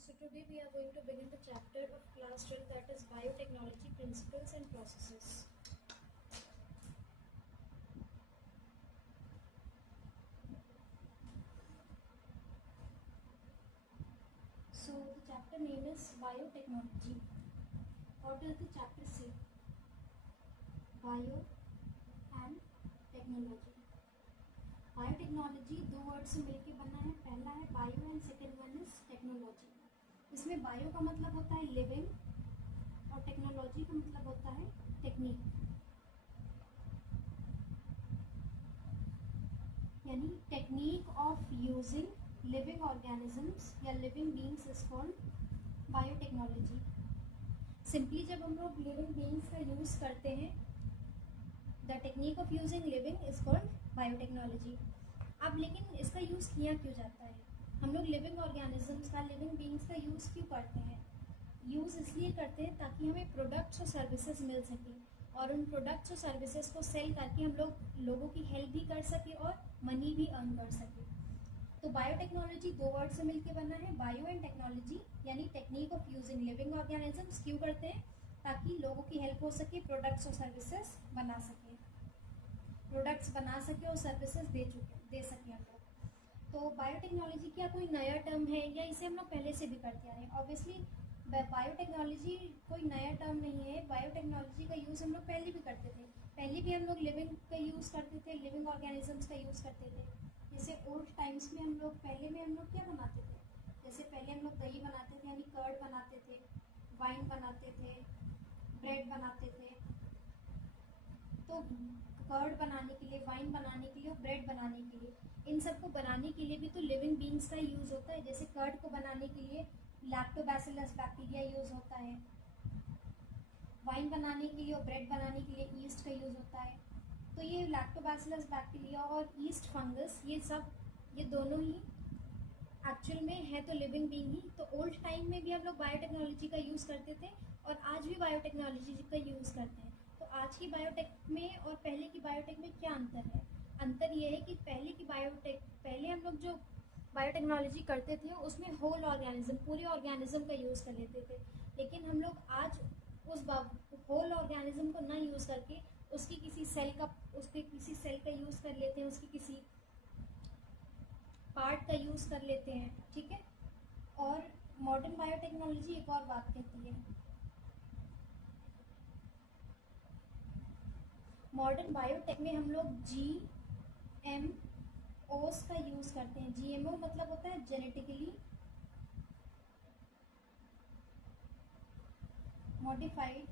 So today we are going to begin the chapter of class 12, that is biotechnology principles and processes. So the chapter name is biotechnology. What does the chapter say? Bio and technology. Biotechnology दो word से मिलकर बना है. पहला है bio and second one is technology. इसमें bio का मतलब होता है लिविंग और टेक्नोलॉजी का मतलब होता है टेक्निक. यानी technique of using living organisms या living beings is called biotechnology. Simply जब हम लोग लिविंग बीइंग्स का यूज करते हैं, the technique of using living is called biotechnology. अब लेकिन इसका यूज़ किया क्यों जाता है? हम लोग लिविंग ऑर्गेनिजम्स का, लिविंग बीइंग्स का यूज़ क्यों करते हैं? यूज़ इसलिए करते हैं ताकि हमें प्रोडक्ट्स और सर्विसेज मिल सके और उन प्रोडक्ट्स और सर्विसेज को सेल करके हम लोग लोगों की हेल्प भी कर सके और मनी भी अर्न कर सके. तो बायोटेक्नोलॉजी दो वर्ड से मिलकर बना है, बायो एंड टेक्नोलॉजी. यानी technique of using living organisms क्यों करते हैं? ताकि लोगों की हेल्प हो सके, प्रोडक्ट्स और सर्विसेज बना सके, प्रोडक्ट्स बना सके और सर्विसेज दे सके हम लोग. तो बायोटेक्नोलॉजी क्या कोई नया टर्म है या इसे हम लोग पहले से भी करते आ रहे हैं? ऑब्वियसली बायोटेक्नोलॉजी कोई नया टर्म नहीं है. बायोटेक्नोलॉजी का यूज़ हम लोग पहले भी करते थे. पहले भी हम लोग लिविंग का यूज़ करते थे, लिविंग ऑर्गेनिजम्स का यूज़ करते थे. जैसे ओल्ड टाइम्स में हम लोग क्या बनाते थे? जैसे पहले हम लोग दही बनाते थे, यानी कर्ड बनाते थे, वाइन बनाते थे, ब्रेड बनाते थे. तो कर्ड बनाने के लिए, वाइन बनाने के लिए और ब्रेड बनाने के लिए, इन सबको बनाने के लिए भी तो लिविंग बीइंग्स का यूज़ होता है. जैसे कर्ड को बनाने के लिए लैक्टोबैसिलस बैक्टीरिया यूज़ होता है, वाइन बनाने के लिए और ब्रेड बनाने के लिए ईस्ट का यूज़ होता है. तो ये लैक्टोबैसिलस बैक्टीरिया और ईस्ट फंगस, ये दोनों ही एक्चुअल में है तो लिविंग बीइंग ही. तो ओल्ड टाइम में भी हम लोग बायोटेक्नोलॉजी का यूज़ करते थे और आज भी बायोटेक्नोलॉजी का यूज़ करते हैं. तो आज की बायोटेक में और पहले की बायोटेक में क्या अंतर है? अंतर ये है कि पहले हम लोग जो बायोटेक्नोलॉजी करते थे उसमें होल ऑर्गेनिज्म, पूरे ऑर्गेनिज्म का यूज़ कर लेते थे. लेकिन हम लोग आज उस होल ऑर्गेनिज्म को ना यूज़ करके उसके किसी सेल का यूज़ कर लेते हैं, उसकी किसी पार्ट का यूज़ कर लेते हैं. ठीक है. और मॉडर्न बायोटेक्नोलॉजी एक और बात कहती है. मॉडर्न बायोटेक में हम लोग GMOs का यूज़ करते हैं. GMO मतलब होता है जेनेटिकली मॉडिफाइड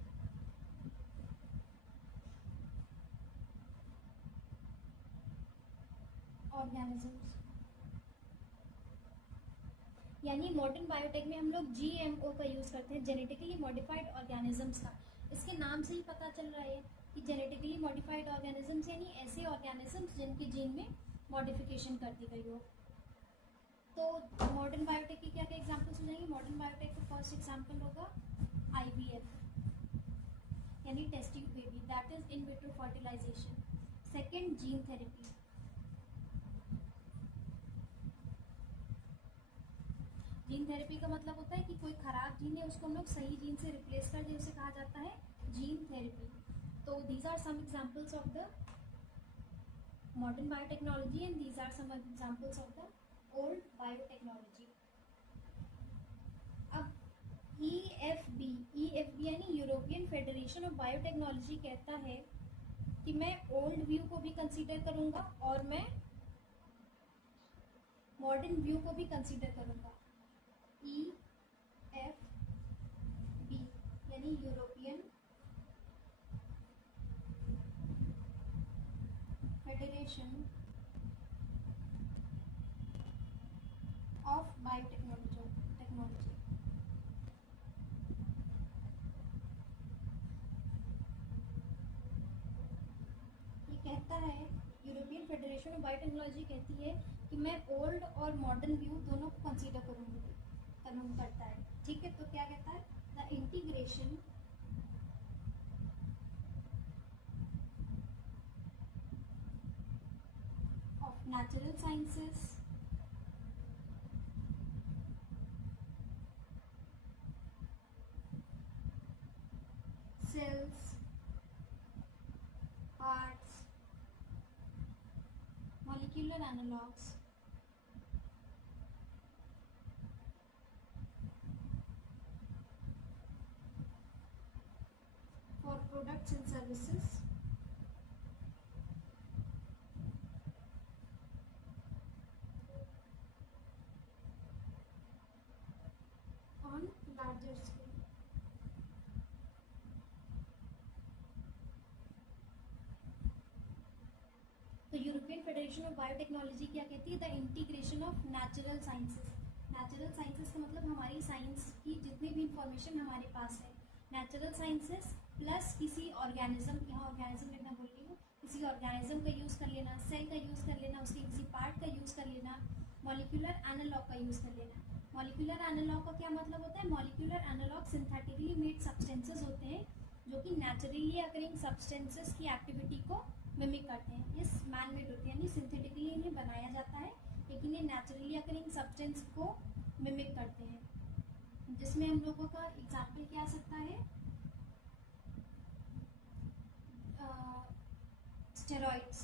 ऑर्गेनिजम्स. यानी मॉडर्न बायोटेक में हम लोग GMO का यूज़ करते हैं, जेनेटिकली मॉडिफाइड ऑर्गेनिजम्स का. इसके नाम से ही पता चल रहा है कि जेनेटिकली मॉडिफाइड ऑर्गेनिजम्स यानी ऐसे ऑर्गेनिजम्स जिनके जीन में मॉडिफिकेशन कर दी गई हो. तो मॉडर्न बायोटेक की क्या क्या एग्जांपल्स हो जाएंगे? मॉडर्न बायोटेक का फर्स्ट एग्जांपल होगा IVF यानी testing baby, that is in vitro fertilisation. Second, gene therapy. Gene therapy का मतलब होता है कि कोई खराब जीन है उसको हम लोग सही जीन से रिप्लेस कर दें, उसे कहा जाता है जीन थेरेपी. तो these are some examples of the modern biotechnology and these are some examples of the old biotechnology. अब EFB यानी यूरोपियन फेडरेशन ऑफ बायोटेक्नोलॉजी कहता है कि मैं ओल्ड व्यू को भी कंसीडर करूंगा और मैं मॉडर्न व्यू को भी कंसीडर करूंगा. EFB यानी यूरोपियन फेडरेशन ऑफ बायोटेक्नोलॉजी. ये कहता है, यूरोपियन फेडरेशन ऑफ बायोटेक्नोलॉजी कहती है कि मैं ओल्ड और मॉडर्न व्यू दोनों को कंसीडर करता है. ठीक है. तो क्या कहता है? The integration of natural sciences molecular analogs for products and services on larger scale. तो यूरोपियन फेडरेशन ऑफ बायोटेक्नोलॉजी क्या कहती है? The integration of natural sciences. Natural sciences का मतलब हमारी साइंस की जितनी भी इंफॉर्मेशन हमारे पास है, नेचुरल साइंसेस प्लस किसी ऑर्गेनिज्म, यहाँ ऑर्गेनिज्म लिखना भूल गई हूँ, किसी ऑर्गेनिज्म का यूज़ कर लेना, सेल का यूज़ कर लेना, उसके किसी पार्ट का यूज़ कर लेना, मॉलिक्यूलर एनालॉग का यूज़ कर लेना. मॉलिक्यूलर एनालॉग का क्या मतलब होता है? Molecular analogue synthetically made substances होते हैं जो कि नेचुरली अकरिंग सब्सटेंसेस की एक्टिविटी को मिमिक करते हैं. ये मैन मेड होते हैं, यानी सिंथेटिकली इन्हें बनाया जाता है, लेकिन ये नेचुरली अकरिंग सब्सटेंस को मिमिक करते हैं. जिसमें हम लोगों का एग्जाम्पल क्या आ सकता है? स्टेरॉइड्स.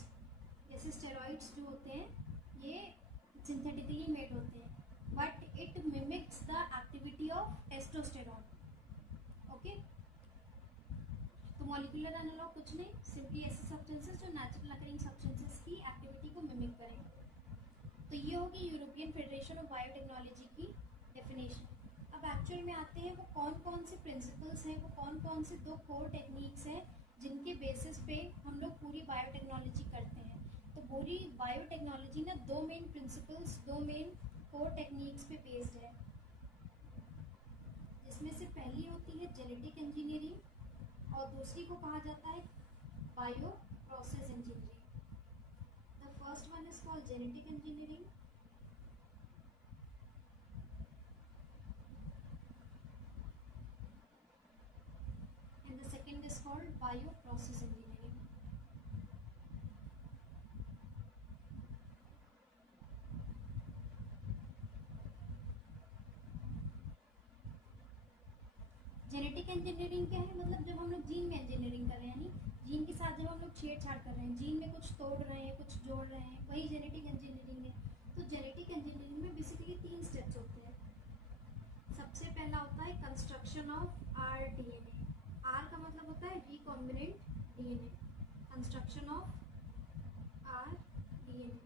जैसे स्टेरॉइड्स जो होते हैं ये सिंथेटिकली मेड होते हैं, but it mimics the activity of testosterone. Okay, तो मॉलिक्यूलर एनालॉग कुछ नहीं, सिंपली ऐसे सब्सटेंसेस जो नेचुरल अकरिंग सब्सटेंसेस की एक्टिविटी को मिमिक करें. तो ये होगी यूरोपियन फेडरेशन ऑफ बायोटेक्नोलॉजी की डेफिनेशन. अब एक्चुअल में आते हैं वो कौन कौन से प्रिंसिपल्स हैं, वो कौन कौन से दो कोर टेक्निक्स हैं जिनके बेसिस पे हम लोग पूरी बायोटेक्नोलॉजी करते हैं. तो पूरी बायोटेक्नोलॉजी ना दो मेन प्रिंसिपल्स, दो मेन कोर टेक्निक्स पे बेस्ड है, जिसमें से पहली होती है जेनेटिक इंजीनियरिंग और दूसरी को कहा जाता है bio process engineering. The first one is called genetic engineering and the second is called bioprocess engineering. Genetic engineering क्या है? मतलब जब हम लोग जीन में इंजीनियरिंग कर रहे हैं, यानी जीन के साथ जब हम लोग छेड़छाड़ कर रहे हैं, जीन में कुछ तोड़ रहे हैं, कुछ जोड़ रहे हैं, वही जेनेटिक इंजीनियरिंग है. तो जेनेटिक इंजीनियरिंग में बेसिकली 3 स्टेप्स होते हैं. सबसे पहला होता है कंस्ट्रक्शन ऑफ आरडीएनए. आर का मतलब होता है recombinant DNA, construction of rDNA.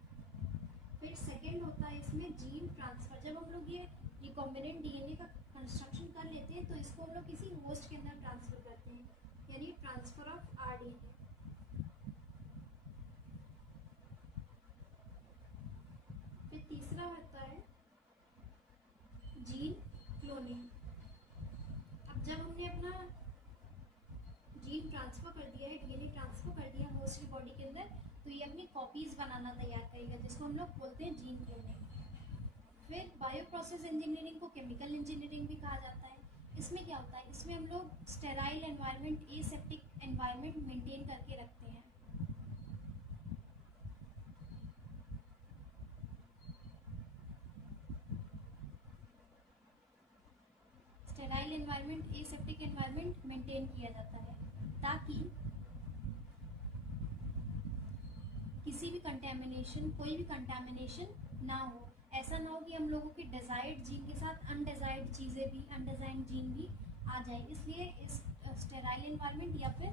फिर सेकेंड होता है इसमें जीन ट्रांसफर. जब हम लोग ये रिकॉम्बिनेंट डीएनए का कंस्ट्रक्शन कर लेते हैं तो इसको हम लोग किसी होस्ट के अंदर ट्रांसफर करते हैं, यानी ट्रांसफर ऑफ आरडीएनए. फिर तीसरा होता है जीन क्लोनिंग. अब जब हमने अपना जीन ट्रांसफर कर दिया है, डीएनए ट्रांसफर कर दिया होस्ट की बॉडी के अंदर, तो ये अपनी कॉपीज बनाना तैयार करेगा, जिसको हम लोग बोलते हैं जीन क्लोनिंग. फिर बायो प्रोसेस इंजीनियरिंग को केमिकल इंजीनियरिंग भी कहा जाता है. इसमें क्या होता है? इसमें हम लोग sterile environment, aseptic environment maintain करके रखते हैं. Sterile environment, aseptic environment maintain किया जाता है ताकि किसी भी कंटेमिनेशन, कोई भी कंटेमिनेशन ना हो. ऐसा ना हो कि हम लोगों के डिजायर्ड जीन के साथ अनडिजायर्ड चीज़ें भी, अनडिजायर्ड जीन भी आ जाए. इसलिए इस स्टेराइल एनवायरनमेंट या फिर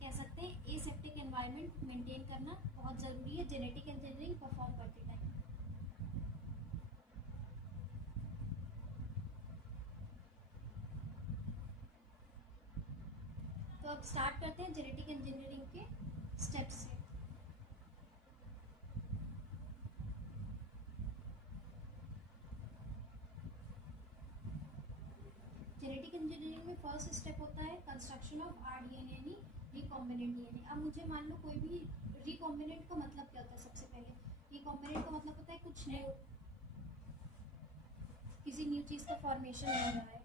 कह सकते हैं एसेप्टिक एनवायरनमेंट मेंटेन करना बहुत ज़रूरी है जेनेटिक इंजीनियरिंग परफॉर्म करते टाइम. तो अब स्टार्ट करते हैं जेनेटिक इंजीनियरिंग के स्टेप्स से. जेनेटिक इंजीनियरिंग में फर्स्ट स्टेप होता है कंस्ट्रक्शन ऑफ आरडीएनए, यानी रिकॉम्बिनेंट डीएनए. अब मुझे मान लो कोई भी रिकॉम्बिनेंट का मतलब क्या होता है? सबसे पहले रिकॉम्बिनेंट का मतलब होता है कुछ न्यू, किसी न्यू चीज़ का फॉर्मेशन हो रहा है.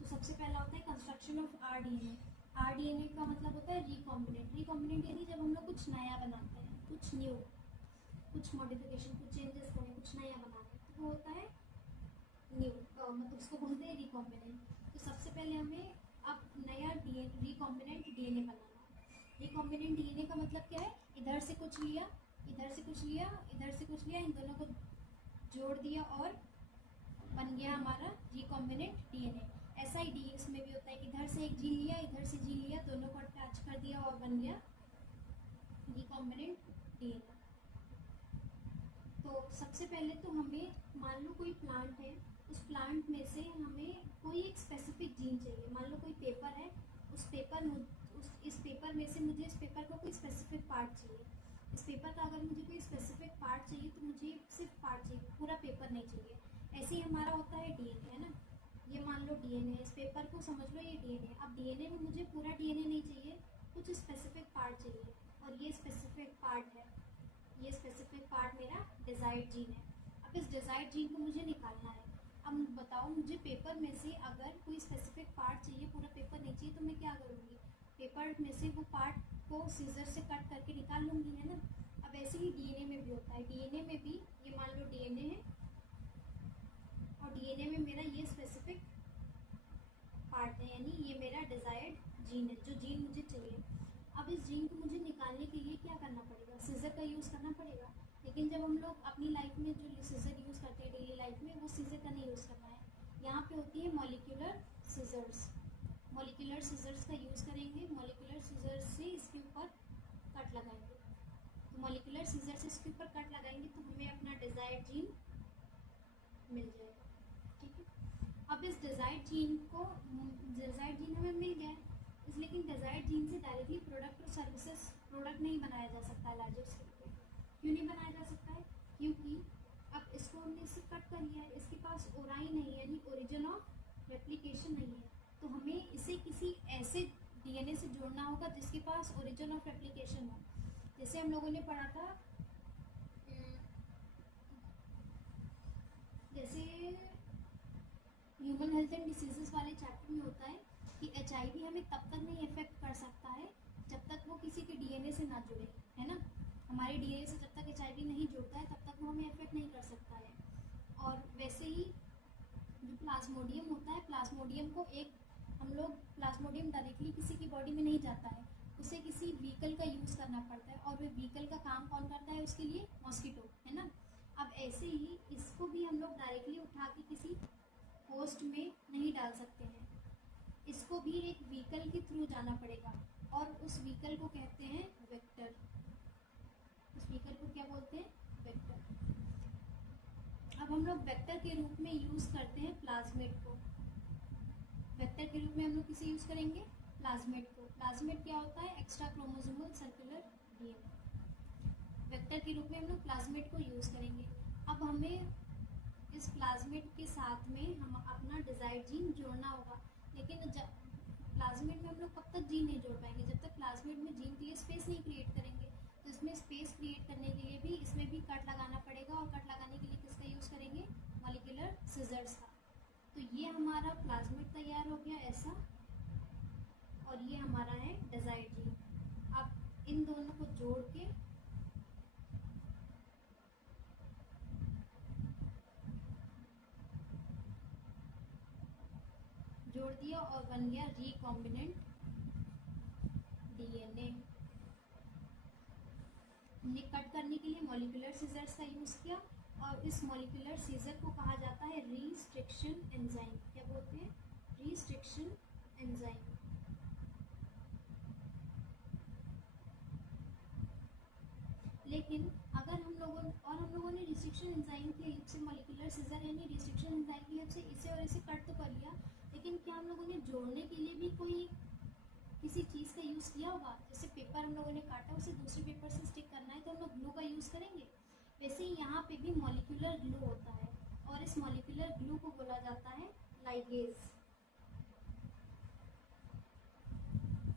तो सबसे पहला होता है कंस्ट्रक्शन ऑफ आरडीएनए. आरडीएनए का मतलब होता है रिकॉम्बिनेंट. रिकॉम्बिनेंट यानी जब हम लोग कुछ नया बनाते हैं, कुछ न्यू, कुछ मॉडिफिकेशन, कुछ चेंजेस करें, कुछ नया बनाते हैं, तो वो होता है न्यू, मतलब उसको बोलते हैं रिकॉम्बिनेंट. तो सबसे पहले हमें अब नया रिकॉम्बिनेंट डीएनए बनाना है। रिकॉम्बिनेंट डीएनए का मतलब क्या है, इधर से कुछ लिया, इधर से कुछ लिया, इधर से कुछ लिया, इन दोनों को जोड़ दिया और बन गया हमारा रिकॉम्बिनेंट डीएनए। ऐसा ही डी इसमें भी होता है, इधर से एक जीन लिया, इधर से जीन लिया, दोनों को अटैच कर दिया और बन गया रिकॉम्बिनेंट डीएनए। तो सबसे पहले तो हमें, मान लो कोई प्लांट है, उस प्लांट में से हमें कोई एक स्पेसिफिक जीन चाहिए। मान लो कोई पेपर है, इस पेपर में से मुझे इस पेपर का कोई स्पेसिफिक पार्ट चाहिए। इस पेपर का अगर मुझे कोई स्पेसिफिक पार्ट चाहिए तो मुझे सिर्फ पार्ट चाहिए, पूरा पेपर नहीं चाहिए। ऐसे ही हमारा होता है डीएनए, है ना। ये मान लो डीएनए, इस पेपर को समझ लो ये डीएनए। अब डीएनए में मुझे पूरा डीएनए नहीं चाहिए, कुछ स्पेसिफिक पार्ट चाहिए, और ये स्पेसिफिक पार्ट है। ये स्पेसिफिक पार्ट मेरा डिजायर्ड जीन है। अब इस डिजायर्ड जीन को मुझे निकालना है। अब बताओ, मुझे पेपर में से अगर कोई स्पेसिफिक पार्ट चाहिए, पूरा पेपर नहीं चाहिए, तो मैं क्या करूँगी, पेपर में से वो पार्ट को सीजर से कट करके निकाल लूँगी, है ना। अब ऐसे ही डीएनए में भी होता है। डीएनए में भी ये मान लो डीएनए है, और डीएनए में मेरा ये स्पेसिफिक पार्ट है, यानी ये मेरा डिजायर्ड जीन है, जो जीन मुझे चाहिए। अब इस जीन को मुझे निकालने के लिए क्या करना पड़ेगा, सीजर का यूज़ करना पड़ेगा। लेकिन जब हम लोग अपनी लाइफ में जो सीजर यूज़ करते हैं डेली लाइफ में, वो सीजर का नहीं यूज़ करना है। यहाँ पे होती है मॉलिक्यूलर सीजर्स। मॉलिक्यूलर सीजर्स का यूज़ करेंगे। मॉलिक्यूलर सीजर्स से इसके ऊपर कट लगाएंगे। तो मॉलिक्यूलर सीजर से इसके ऊपर कट लगाएंगे तो हमें अपना डिजायर्ड जीन मिल जाएगा, ठीक है। अब इस डिजायर्ड जीन हमें मिल गया है, लेकिन डिजायर्ड जीन से डायरेक्टली प्रोडक्ट और सर्विसेज प्रोडक्ट नहीं बनाया जा सकता है लार्जर स्केल पे। क्यों नहीं बनाया जा सकता है, क्योंकि अब इसको हमने इससे कट कर लिया है, इसके पास ओराई नहीं है, यानी ओरिजिन ऑफ रेप्लिकेशन नहीं है। तो हमें इसे किसी ऐसे डीएनए से जोड़ना होगा जिसके पास ओरिजिन ऑफ रेप्लिकेशन हो। जैसे हम लोगों ने पढ़ा था, जैसे ह्यूमन हेल्थ एंड डिसीजेस वाले चैप्टर में होता है कि HIV हमें तब तक नहीं इफेक्ट कर सकता है जब तक वो किसी के डीएनए से ना जुड़े, है ना। हमारे डीएनए से जब तक HIV नहीं जुड़ता है तब तक वो हमें इफेक्ट नहीं कर सकता है। और वैसे ही जो प्लाज्मोडियम होता है, प्लाज्मोडियम को हम लोग प्लाज्मोडियम डायरेक्टली किसी की बॉडी में नहीं जाता है, उसे किसी व्हीकल का यूज़ करना पड़ता है। और वो व्हीकल का काम कौन करता है, उसके लिए मॉस्किटो, है ना। अब ऐसे ही इसको भी हम लोग डायरेक्टली उठा के किसी होस्ट में नहीं डाल सकते हैं, इसको भी एक व्हीकल के थ्रू जाना पड़ेगा, और उस व्हीकल को कहते हैं वेक्टर। उस व्हीकल को क्या बोलते हैं, वेक्टर। अब हम लोग वेक्टर के रूप में यूज़ करते हैं प्लाज्मिड को। वेक्टर के रूप में हम लोग किसे यूज़ करेंगे, प्लाज्मिड को। प्लाज्मिड क्या होता है, extra chromosomal circular DNA. Vector के रूप में हम लोग प्लाज्मिड को यूज़ करेंगे। अब हमें इस प्लाज्मिड के साथ में हम अपना डिजायर्ड जीन जोड़ना होगा, लेकिन जब प्लाज्मिड में हम लोग कब तक जीन नहीं जोड़ पाएंगे, जब तक प्लाज्मिड में जीन के लिए स्पेस नहीं क्रिएट करेंगे। तो इसमें स्पेस क्रिएट करने के लिए भी इसमें भी कट लगाना पड़ेगा, और कट लगाने के लिए किसका यूज़ करेंगे, मॉलिक्यूलर सीजर्स का। तो ये हमारा प्लाज्मिड तैयार हो गया ऐसा, और ये हमारा है डिजायर्ड जीन। अब इन दोनों को जोड़ के जोड़ दिया और बन गया रिकॉम्बिनेंट डीएनए। हमने कट करने के लिए मॉलिक्यूलर सीजर्स का यूज़ किया, और इस मॉलिक्यूलर सीजर को कहा जाता है रिस्ट्रिक्शन एंजाइम। क्या बोलते हैं, रिस्ट्रिक्शन एंजाइम। लेकिन अगर हम लोगों ने रिस्ट्रिक्शन एंजाइम की हेल्प से, मॉलिक्यूलर सीजर यानी रिस्ट्रिक्शन एंजाइम की हेल्प से इसे और इसे कट तो कर लिया, लेकिन क्या हम लोगों ने जोड़ने के लिए भी कोई किसी चीज़ का यूज़ किया होगा। जैसे पेपर हम लोगों ने काटा, उसे दूसरे पेपर से स्टिक करना है तो हम लोग ग्लू का यूज़ करेंगे। वैसे ही यहाँ पे भी मॉलिक्यूलर ग्लू होता है, और इस मॉलिक्यूलर ग्लू को बोला जाता है लाइगेज।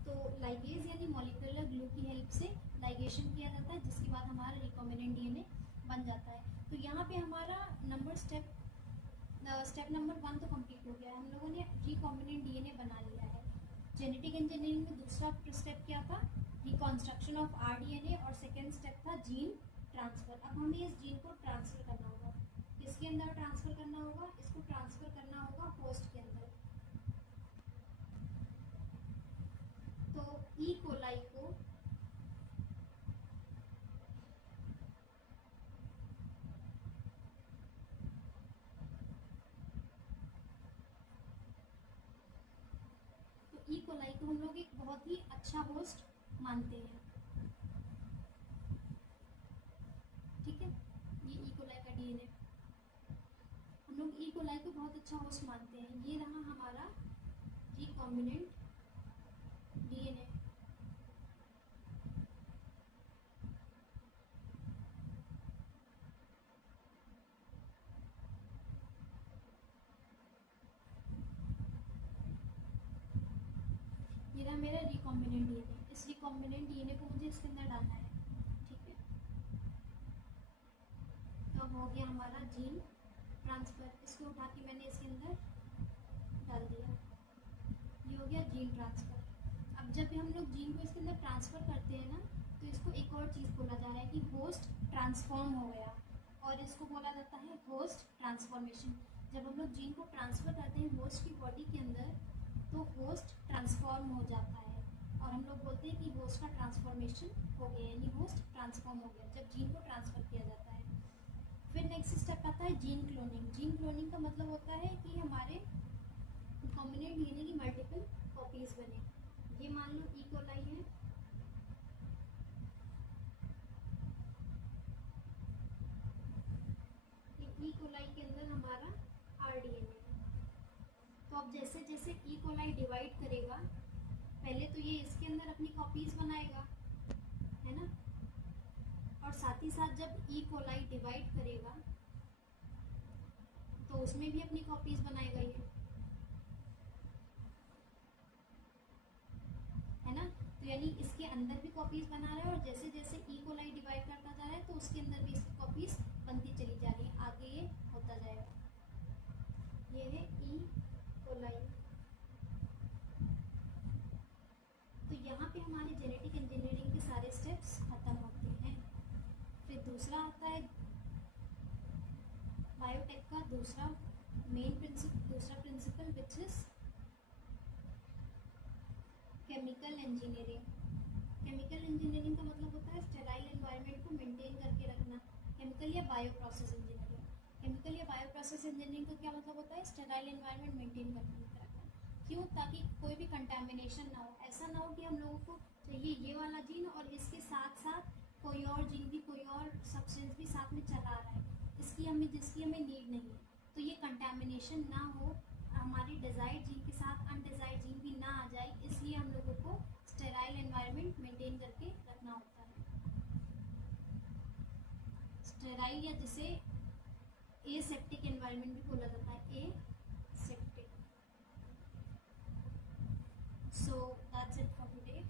तो लाइगेज यानी मॉलिक्यूलर ग्लू की हेल्प से लाइगेशन किया जाता है, जिसके बाद हमारा रिकॉम्बिनेंट डीएनए बन जाता है। तो यहाँ पे हमारा स्टेप नंबर 1 तो कंप्लीट हो गया है, हम लोगों ने रिकॉम्बिनेंट डीएनए बना लिया है। जेनेटिक इंजीनियरिंग में दूसरा स्टेप क्या था, रिकॉन्स्ट्रक्शन ऑफ आरडीएनए, और सेकेंड स्टेप था जीन ट्रांसफर। अब हमें इस जीन को ट्रांसफर करना होगा। किसके अंदर ट्रांसफर करना होगा, इसको ट्रांसफर करना होगा होस्ट के अंदर। तो ई कोलाई को हम लोग एक बहुत ही अच्छा होस्ट मानते हैं। ठीक है, ये ई कोलाई का डीएनए हम लोग ई कोलाई को बहुत अच्छा होस्ट मानते हैं। ये रहा हमारा रिकॉम्बिनेंट डीएनए। ये रहा मेरा रिकॉम्बिनेंट डीएनए। इस रिकॉम्बिनेंट डीएनए को मुझे इसके अंदर डालना है। ठीक है, तो अब हो गया हमारा जीन ट्रांसफ़र। इसको उठा के मैंने इसके अंदर डाल दिया। ये हो गया जीन ट्रांसफ़र। अब जब भी हम लोग जीन को इसके अंदर ट्रांसफ़र करते हैं ना, तो इसको एक और चीज़ बोला जा रहा है कि होस्ट ट्रांसफॉर्म हो गया, और इसको बोला जाता है होस्ट ट्रांसफॉर्मेशन। जब हम लोग जीन को ट्रांसफ़र करते हैं होस्ट की बॉडी के अंदर, तो होस्ट ट्रांसफॉर्म हो जाता है, और हम लोग बोलते हैं कि होस्ट का ट्रांसफॉर्मेशन हो गया, यानी होस्ट ट्रांसफॉर्म हो गया जब जीन को ट्रांसफ़र किया जाता है। फिर नेक्स्ट स्टेप आता है जीन क्लोनिंग। जीन क्लोनिंग का मतलब होता है कि हमारे कॉम्बिनेंट डीएनए की मल्टीपल कॉपीज़ बने। ये मान लो ई कोलाई है, ई कोलाई के अंदर हमारा आरडीएनए है। तो अब जैसे जैसे ई कोलाई डिवाइड करेगा, पहले तो ये इसके अंदर अपनी कॉपीज़ बनाएगा, है ना, और साथ ही साथ जब ई कोलाई डिवाइड करेगा तो उसमें भी अपनी कॉपीज़ बनाएगा ये, है ना। तो यानी इसके अंदर भी कॉपीज़ बना रहा है, और जैसे जैसे ई कोलाई डिवाइड करता जा रहा है तो उसके अंदर भी इसकी कॉपीज़ बनती चली जा रही है, आगे ये होता जाएगा। ये है ई कोलाई। तो यहाँ पे हमारे जेनेटिक इंजीनियरिंग के सारे स्टेप्स खत्म होते हैं। फिर दूसरा आता है बायोटेक का दूसरा principal which is chemical engineering. Chemical engineering का मतलब होता है स्टेराइल एनवायरनमेंट को मेंटेन करके रखना। केमिकल या बायो प्रोसेस इंजीनियरिंग, केमिकल या बायो प्रोसेस इंजीनियरिंग का क्या मतलब होता है? स्टेराइल एनवायरनमेंट मेंटेन करके रखना। क्यों? ताकि कोई भी कंटामिनेशन ना हो। ऐसा ना हो कि हम लोगों को चाहिए ये वाला जीन और इसके साथ साथ कोई और जीन भी, कोई और सब्सटेंस भी साथ में चला रहा है, जिसकी हमें नीड नहीं है। तो ये कंटामिनेशन ना हो, हमारी डिज़ायर्ड जीन के साथ अनडिज़ायर्ड जीन भी ना आ जाए, इसलिए हम लोगों को स्टेराइल एनवायरनमेंट मेंटेन करके रखना होता है। स्टेराइल, या जिसे एसेप्टिक एनवायरनमेंट भी बोला जाता है, aseptic. So that's it for today.